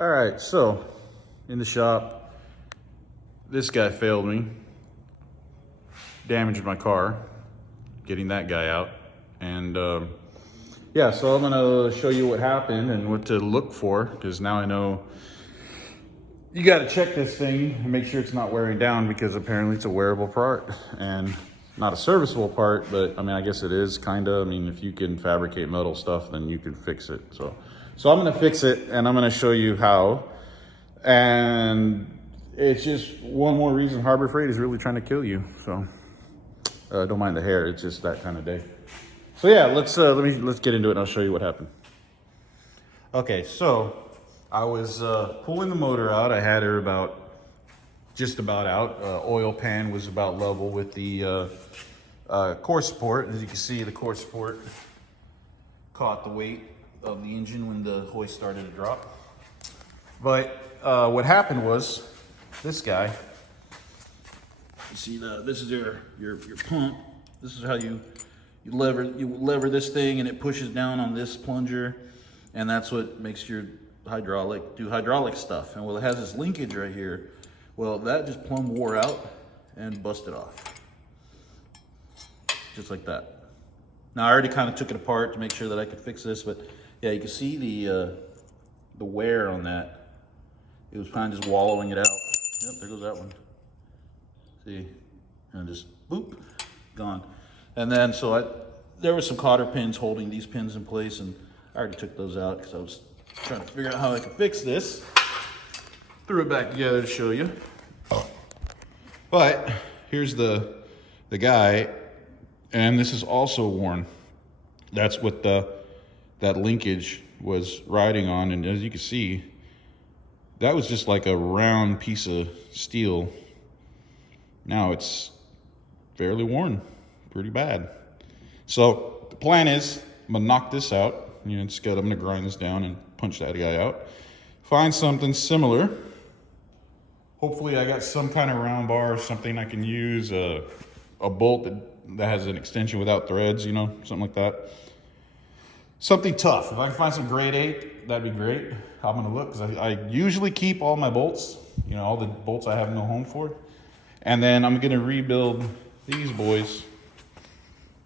All right, so in the shop, this guy failed me, damaged my car, getting that guy out. And yeah, so I'm gonna show you what happened and what to look for, because now I know you gotta check this thing and make sure it's not wearing down, because apparently it's a wearable part and not a serviceable part, but I mean, I guess it is kinda. I mean, if you can fabricate metal stuff, then you can fix it. So I'm gonna fix it and I'm gonna show you how. And it's just one more reason Harbor Freight is really trying to kill you. So don't mind the hair, it's just that kind of day. So yeah, let's get into it and I'll show you what happened. Okay, so I was pulling the motor out. I had her just about out. Oil pan was about level with the core support. As you can see, the core support caught the weight of the engine when the hoist started to drop. But what happened was, this guy, you see this is your pump. This is how you lever this thing and it pushes down on this plunger, and that's what makes your hydraulic do hydraulic stuff. And well, it has this linkage right here. Well, that just plumb wore out and busted off. Just like that. Now I already kind of took it apart to make sure that I could fix this, but yeah, you can see the wear on that. It was kind of just wallowing it out. Yep, there goes that one. See, and just boop, gone. And then there were some cotter pins holding these pins in place, and I already took those out because I was trying to figure out how I could fix this. Threw it back together to show you. But here's the guy, and this is also worn. That's what that linkage was riding on, and as you can see, that was just like a round piece of steel. Now it's fairly worn, pretty bad. So the plan is, I'm gonna knock this out. I'm gonna grind this down and punch that guy out. Find something similar. Hopefully I got some kind of round bar or something I can use, a bolt that has an extension without threads, something like that. Something tough. If I can find some grade 8, that'd be great. I'm gonna look, because I usually keep all my bolts, all the bolts I have no home for. And then I'm gonna rebuild these boys.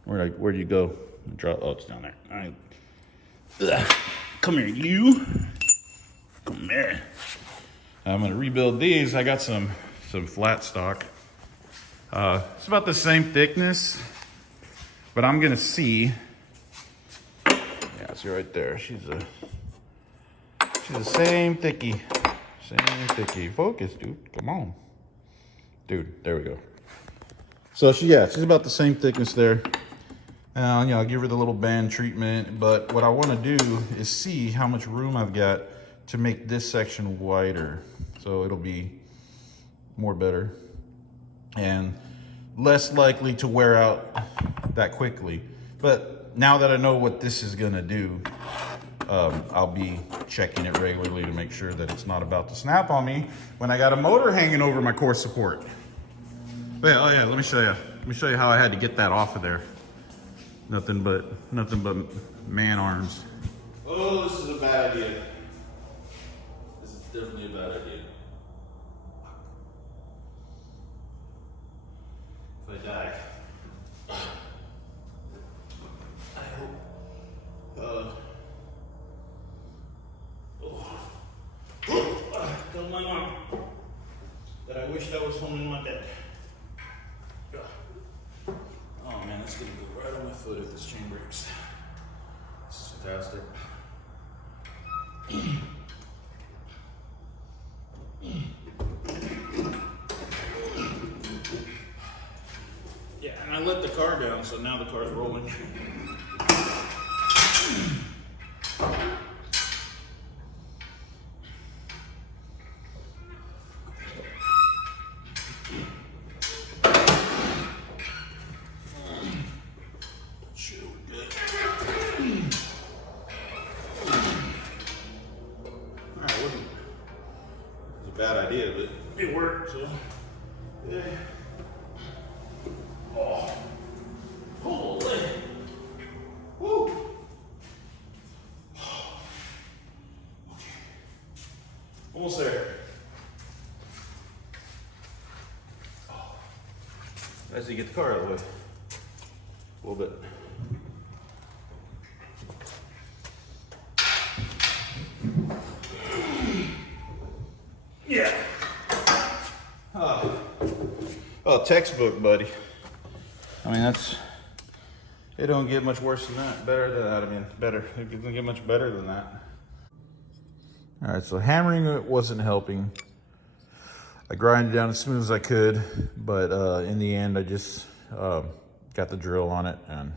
Where'd you go? Oh, it's down there. All right. Ugh. Come here, you. Come here. I'm gonna rebuild these. I got some flat stock. It's about the same thickness, but I'm gonna see. Yeah, see right there. She's the same thickie. Same thickie. Focus, dude. Come on. Dude, there we go. So she's about the same thickness there. I'll give her the little band treatment, but what I want to do is see how much room I've got to make this section wider. So it'll be better and less likely to wear out that quickly. But now that I know what this is gonna do, I'll be checking it regularly to make sure that it's not about to snap on me when I got a motor hanging over my core support. But yeah, let me show you. Let me show you how I had to get that off of there. Nothing but man arms. Oh, this is a bad idea. This is definitely a bad idea. If I die, I hope. Tell my mom that I wished I was home in my bed. Oh man, that's gonna go right on my foot if this chain breaks. This is fantastic. Yeah, and I let the car down, so now the car's rolling. Bad idea, but it worked, so yeah. Oh, holy. Woo. Okay. Almost there. As you get the car out of the way. A little bit. Yeah. Oh, textbook, buddy. I mean, it don't get much worse than that. Better than that, I mean, better. It doesn't get much better than that. All right, so hammering it wasn't helping. I grinded down as smooth as I could, but in the end, I just got the drill on it and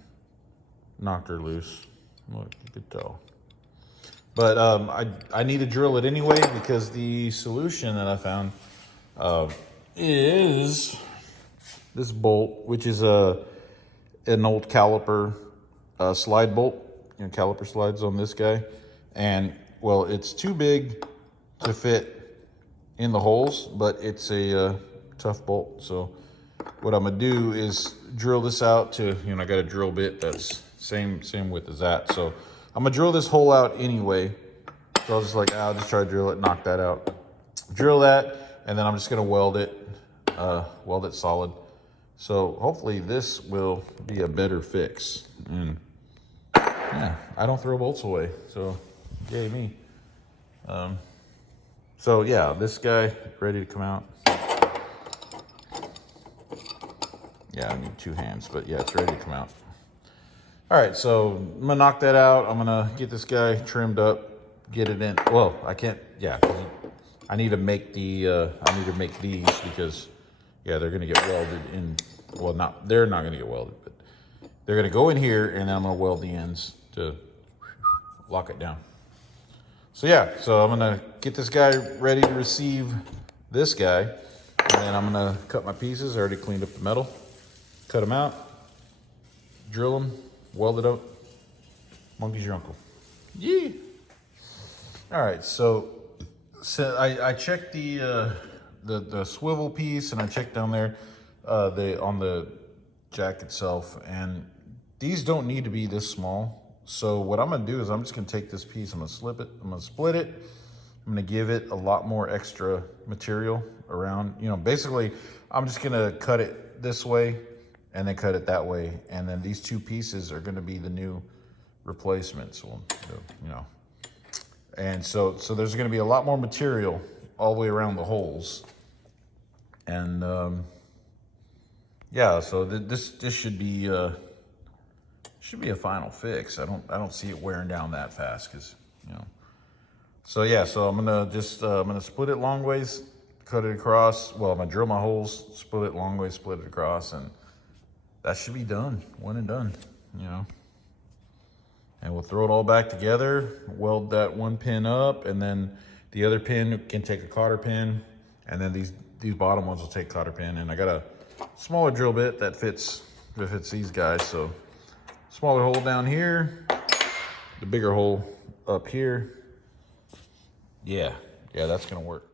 knocked her loose. Look, you could tell. But I need to drill it anyway because the solution that I found is this bolt, which is an old caliper slide bolt. You know, caliper slides on this guy. And, well, it's too big to fit in the holes, but it's a tough bolt. So what I'm gonna do is drill this out to, you know, I got a drill bit that's same width as that. So I'm gonna drill this hole out anyway. So I was just like, I'll just try to drill it, knock that out. Drill that, and then I'm just gonna weld it solid. So hopefully this will be a better fix. And yeah, I don't throw bolts away, so yay me. So yeah, this guy ready to come out. Yeah, I need two hands, but yeah, it's ready to come out. All right, so I'm gonna knock that out. I'm gonna get this guy trimmed up, get it in. Well, I can't, yeah, I need to make these because, yeah, they're gonna get welded in. Well, they're not gonna get welded, but they're gonna go in here and then I'm gonna weld the ends to lock it down. So yeah, so I'm gonna get this guy ready to receive this guy, and then I'm gonna cut my pieces. I already cleaned up the metal. Cut them out, drill them, weld it up. Monkey's your uncle. Yeah. All right, so I checked the swivel piece, and I checked down there on the jack itself, and these don't need to be this small. So what I'm gonna do is I'm just gonna take this piece, I'm gonna split it, I'm gonna give it a lot more extra material around. You know, basically, I'm just gonna cut it this way and then cut it that way, and then these two pieces are gonna be the new replacements. Well, you know, and so there's gonna be a lot more material all the way around the holes, and yeah, so this should be a final fix. I don't see it wearing down that fast, because, you know. So yeah, so I'm gonna just I'm gonna split it long ways, cut it across. Well, I'm gonna drill my holes, split it long ways, split it across, and that should be done, one and done, you know. And we'll throw it all back together, weld that one pin up, and then the other pin can take a cotter pin, and then these bottom ones will take cotter pin. And I got a smaller drill bit that fits these guys, so smaller hole down here, the bigger hole up here. Yeah, that's gonna work.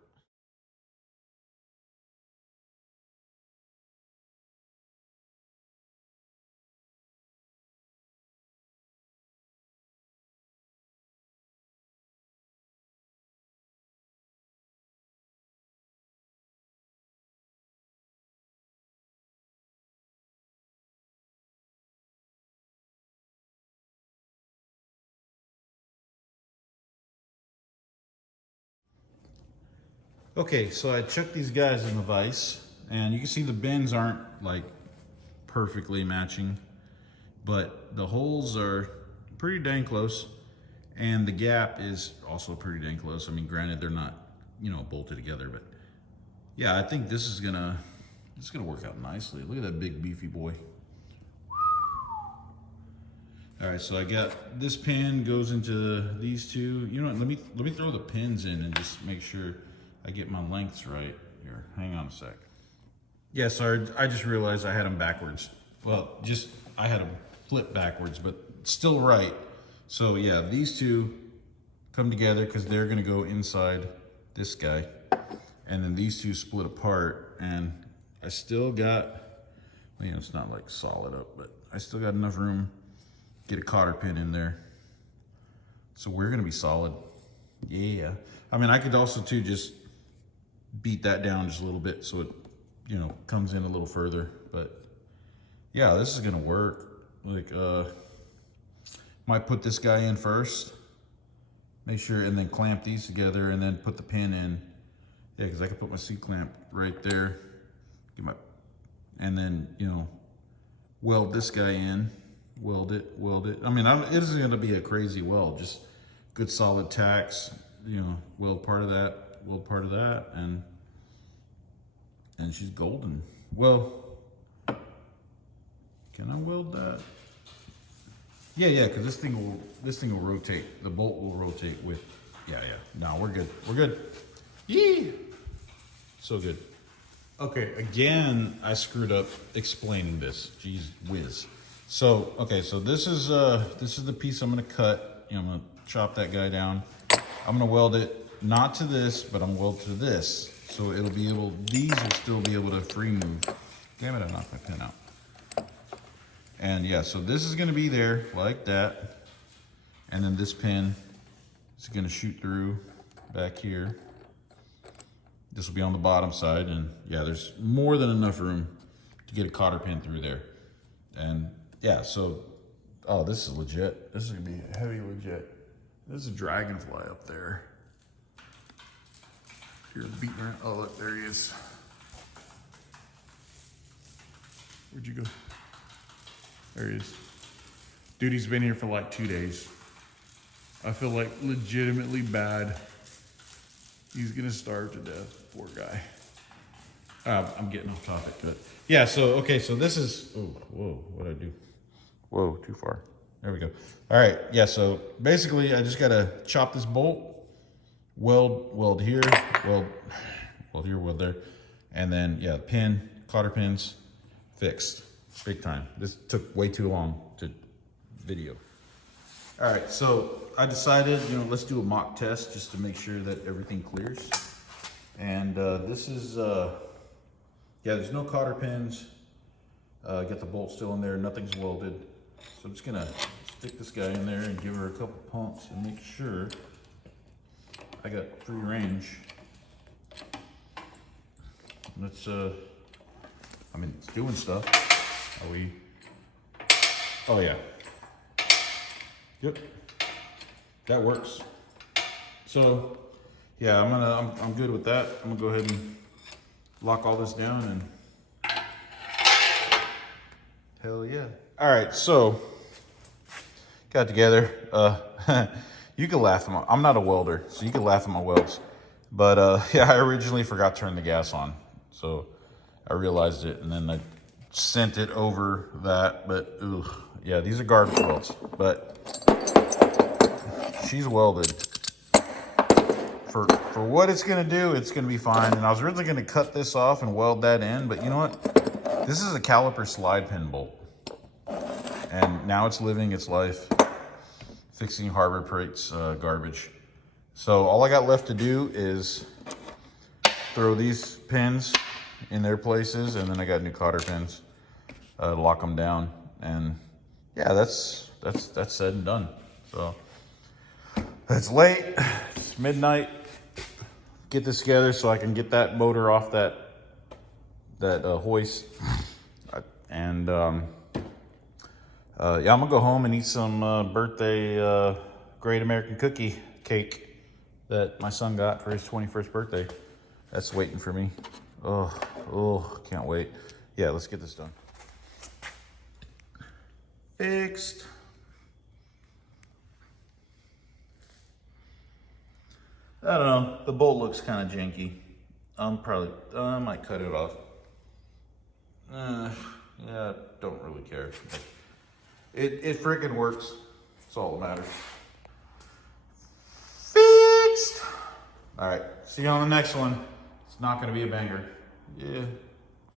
Okay, so I chucked these guys in the vise, and you can see the bends aren't like perfectly matching, but the holes are pretty dang close, and the gap is also pretty dang close. I mean, granted, they're not, you know, bolted together, but yeah, I think this is gonna work out nicely. Look at that big beefy boy. All right, so I got this pin goes into these two. You know what, let me throw the pins in and just make sure I get my lengths right here. Hang on a sec. Yeah, sorry, I just realized I had them backwards. Well, I had them flipped backwards, but still right. So yeah, these two come together because they're gonna go inside this guy. And then these two split apart, and I still got, well, you know, it's not like solid up, but I still got enough room to get a cotter pin in there. So we're gonna be solid. Yeah. I mean, I could also too just beat that down just a little bit so it, you know, comes in a little further. But yeah, this is gonna work. Like, might put this guy in first, make sure, and then clamp these together, and then put the pin in. Yeah, because I could put my C-clamp right there, get my, and then, you know, weld this guy in, weld it. I mean, it isn't gonna be a crazy weld, just good solid tacks, you know, weld part of that, and she's golden. Well, can I weld that? Yeah, because this thing will rotate. The bolt will rotate with. Yeah. No, we're good. Yee. So good. Okay, again, I screwed up explaining this. Jeez whiz. So, okay, so this is the piece I'm gonna cut. You know, I'm gonna chop that guy down. I'm gonna weld it not to this, but I'm gonna weld to this. So it'll be able, these will still be able to free move. Damn it, I knocked my pin out. And yeah, so this is gonna be there like that. And then this pin is gonna shoot through back here. This will be on the bottom side, and yeah, there's more than enough room to get a cotter pin through there. And yeah, so, oh, this is legit. This is gonna be heavy legit. There's a dragonfly up there. You're beating around. Oh, look, there he is. Where'd you go? There he is. Dude, he's been here for like 2 days. I feel like legitimately bad. He's gonna starve to death, poor guy. I'm getting off topic, but yeah, so, okay, so this is, oh, whoa, what'd I do? Whoa, too far. There we go. All right, yeah, so basically I just gotta chop this bolt, weld here, weld here, weld there, and then, yeah, pin, cotter pins, fixed, big time. This took way too long to video. All right, so I decided, you know, let's do a mock test just to make sure that everything clears. And this is, yeah, there's no cotter pins. Got the bolt still in there, nothing's welded. So I'm just gonna stick this guy in there and give her a couple pumps and make sure I got free range. Let's, I mean, it's doing stuff. Are we? Oh yeah. Yep, that works. So, yeah, I'm good with that. I'm gonna go ahead and lock all this down and hell yeah. All right, so got together. You can laugh at my, I'm not a welder, so you can laugh at my welds. But yeah, I originally forgot to turn the gas on, so I realized it, and then I sent it over that. But ooh, yeah, these are garbage welds, but she's welded. For what it's gonna do, it's gonna be fine. And I was originally gonna cut this off and weld that in, but you know what? This is a caliper slide pin bolt. And now it's living its life, fixing Harbor Freight's garbage. So all I got left to do is throw these pins in their places, and then I got new cotter pins to lock them down. And yeah, that's said and done. So it's late, it's midnight. Get this together so I can get that motor off that hoist. And yeah, I'm gonna go home and eat some birthday Great American Cookie cake that my son got for his 21st birthday. That's waiting for me. Oh, can't wait. Yeah, let's get this done. Fixed. I don't know, the bolt looks kind of janky. I might cut it off. Yeah, don't really care. It freaking works. That's all that matters. Fixed. All right, see you on the next one. It's not gonna be a banger. Yeah.